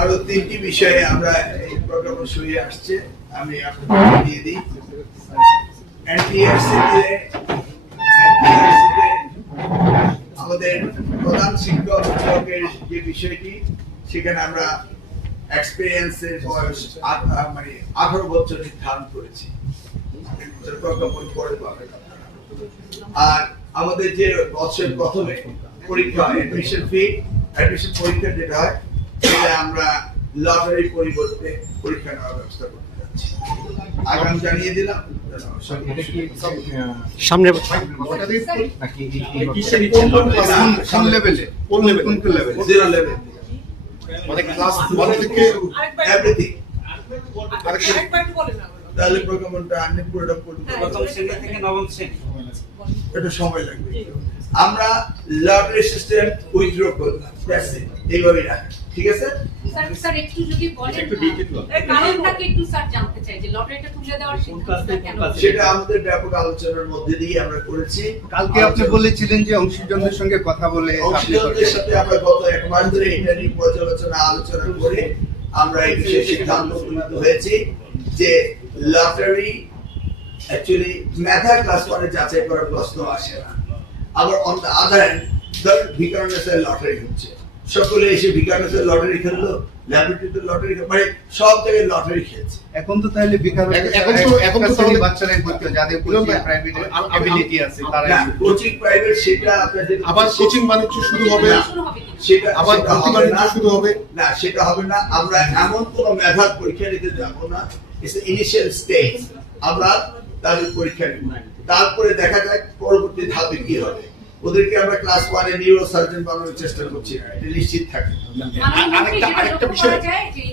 আরো তিনটি বিষয়ে আমরা এই প্রোগ্রাম শুরু আসছে, আমি আপনাদের দিয়ে দিই। এনটিআরসিতে আমাদের প্রধান শিক্ষকের যে বিষয়টি, সেখানে আমরা এক্সপিরিয়েন্সের বয়স মানে 18 বছর নির্ধারণ করেছি। প্রজ্ঞাপন করে পাবেন। আর আমাদের যে বছরের প্রথমে পরীক্ষা অ্যাডমিশন পরীক্ষা যেটা হয়, সেটা আমরা লটারির পরিবর্তে পরীক্ষা নেওয়ার ব্যবস্থা করতে যাচ্ছি। আগাম জানিয়ে দিলাম। সামনে কোন লেভেলে? কোন লেভেল? 0 লেভেল মানে ক্লাস 1 থেকে এভরিথিং। আরেকবার একটু বলেন না। তাহলে প্রোগ্রামটা আনলে পুরোটা পড়তে প্রথম শ্রেণী থেকে নবম শ্রেণী একটু সময় লাগবে। আমরা লটারি সিস্টেম উইথড্র করলাম, এইভাবেই রাখি, ঠিক আছে? স্যার একটু যদি বলেন একটু ডিটেইল কারণটাকে একটু স্যার জানতে চাই যে লটারিটা তুলে দেওয়ার সিদ্ধান্তটা কেন? সেটা আমাদের ব্যাপক আলোচনার মধ্যে দিয়ে আমরা করেছি। কালকে আপনি বলেছিলেন যে অংশীজনদের সঙ্গে কথা বলে অংশীদারদের সাথে আমরা গত 1 মাস ধরে এটা নিয়ে পর্যালোচনা আলোচনা করে আমরা এই বিষয়ে সিদ্ধান্ত উপনীত হয়েছি যে লটারি অ্যাকচুয়ালি মেধা ক্লাস 1 এ যাচাই করার প্রশ্ন আসে না। আবার অন দ্য আদার হ্যান্ড ভিকারুননিসার লটারি হচ্ছে, সকলে এসে ভিকারুননিসার লটারি খেললো, ল্যাবরেটরিতে লটারি মানে সব জায়গায় লটারি খেলছে। এখন তো তাহলে এখন তো তাহলে বাচ্চারাই ভর্তি হয়, যাদের প্রাইভেট অ্যাবিলিটি আছে তারা কোচিং প্রাইভেট সেটা আপনাদের আবার কোচিং বাণিজ্য শুরু হবে, শুরু হবে কি? সেটা আবার সেটা ভর্তি হবে বাণিজ্য না। শুরু হবে। না, সেটা হবে না। আমরা এমন কোন মেধার পরীক্ষা নিতে যাব না। It's initial stage. আমরা তাদের পরীক্ষা নিব, তারপরে দেখা যাক পরবর্তী ধাপে কি হবে। ওদেরকে আমরা ক্লাস 1 এ নিউরো সার্জন বানানোর চেষ্টা করছি না, এটা নিশ্চিত থাকে। আরেকটা বিষয় যায় যে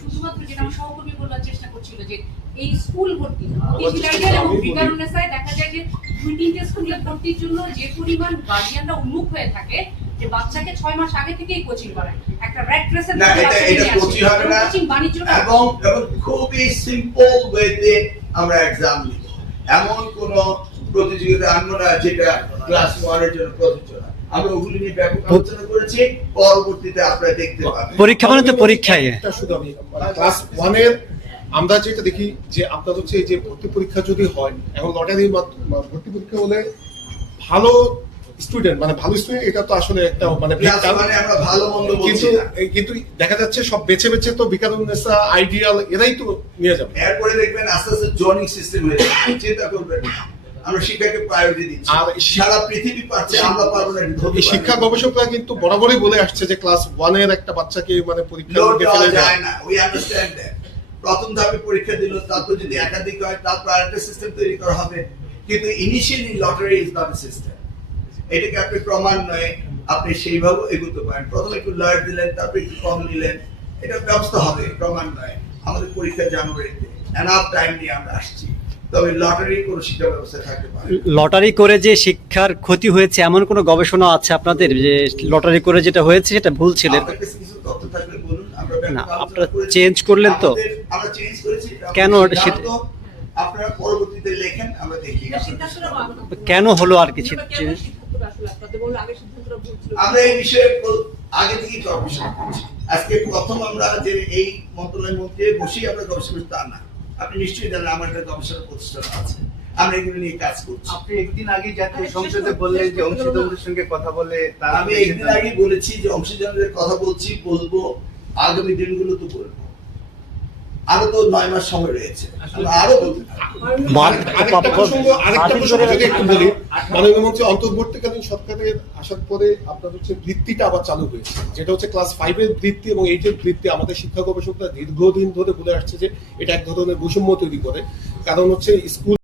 শুধুমাত্র যেটা আমার সহকর্মী বলার চেষ্টা করছিল যে এই স্কুল ভর্তি মতিঝিল এবং ভিকারুননিসায় দেখা যায় যে 2-3টে স্কুলে ভর্তির জন্য যে পরিমাণ গার্ডিয়ানরা উন্মুখ হয়ে থাকে যে বাচ্চাকে 6 মাস আগে থেকেই কোচিং করায়, একটা রেড রেসের না, এটা কোচিং হবে না, কোচিং বাণিজ্যটা এবং খুবই সিম্পল ওয়েতে আমরা এক্সাম নিব। এমন কোন প্রতিযোগিতা আনবো না যেটা ক্লাস 1 এর জন্য প্রযোজ্য না। আমরা ওগুলি নিয়ে ব্যাপক আলোচনা করেছি, পরবর্তীতে আপনারা দেখতে পাবেন। পরীক্ষা মানে তো পরীক্ষায় এটা শুধু আমি ক্লাস 1 এর আমরা যেটা দেখি যে আপনার হচ্ছে এই যে ভর্তি পরীক্ষা যদি হয়, এখন লটারি ভর্তি পরীক্ষা হলে ভালো স্টুডেন্ট মানে ভালো স্টুডেন্ট, এটা তো আসলে একটা মানে মানে আমরা ভালো মন্দ বলছি না, কিন্তু দেখা যাচ্ছে সব বেছে বেছে তো ভিকারুননিসা আইডিয়াল এরাই তো নিয়ে যাবে। এরপরে দেখবেন আস্তে আস্তে জয়নিং সিস্টেম হয়ে যাবে। চিন্তা করবেন না, আমরা শিক্ষাকে প্রায়োরিটি দিচ্ছি। আর সারা পৃথিবী পাচ্ছে, আমরা পারবো না। এই শিক্ষা গবেষকরা কিন্তু বরাবরই বলে আসছে যে ক্লাস 1 এর একটা বাচ্চাকে মানে পরীক্ষা লোড দিতে দেওয়া ফেলে যায় না। We understand that. প্রথম ধাপে পরীক্ষা দিল, তারপর যদি একাধিক হয় তারপর আরেকটা সিস্টেম তৈরি করা হবে। কিন্তু initially lottery is not a system. এটাকে আপনি ক্রমান্বয়ে আপনি সেইভাবে এগোতে পারেন। প্রথমে একটু লার্জ দিলেন, তারপর একটু কম নিলেন, এটা ব্যবস্থা হবে ক্রমান্বয়ে। আমাদের পরীক্ষা জানুয়ারিতে, এনাফ টাইম নিয়ে আমরা আসছি। তবে লটারি কোনো শিক্ষা ব্যবস্থা থাকতে পারে। লটারি করে যে শিক্ষার ক্ষতি হয়েছে এমন কোনো গবেষণা আছে আপনাদের যে লটারি করে যেটা হয়েছে সেটা ভুল ছিল? আপনার কাছে কিছু তথ্য থাকলে বলুন, আমরা ব্যাপক না, আলোচনা আপনারা করেছি। চেঞ্জ করলেন তো? আমরা চেঞ্জ করেছি। কেন সিদ্ধান্ত আপনারা পরবর্তীতে লেখেন, আমরা দেখি। কেন হলো আর কিছু? আমরা এই বিষয়ে আগে থেকেই গবেষণা করছি। আজকে প্রথম আমরা যে এই মন্ত্রণালয় মধ্যে বসেই আমরা গবেষণা করছি তা না। আপনি নিশ্চয়ই জানেন আমার একটা গবেষণা প্রতিষ্ঠান আছে, আমরা এগুলো নিয়ে কাজ করছি। আপনি একদিন আগে জাতীয় সংসদে বললেন যে অংশীদারদের সঙ্গে কথা বলে আমি একদিন আগে বলেছি যে অংশীদারদের কথা বলবো, আগামী দিনগুলো তো বলবো। আরো তো 9 মাস সময় রয়েছে, আরো বলতে আরেকটা প্রসঙ্গ যদি একটু বলি, মাননীয় মন্ত্রী অন্তর্বর্তীকালীন সরকারের আসার পরে আপনার হচ্ছে বৃত্তিটা আবার চালু হয়েছে, যেটা হচ্ছে ক্লাস 5 এর বৃত্তি এবং 8 এর বৃত্তি। আমাদের শিক্ষা গবেষকরা দীর্ঘদিন ধরে বলে আসছে যে এটা এক ধরনের বৈষম্য তৈরি করে, কারণ হচ্ছে স্কুল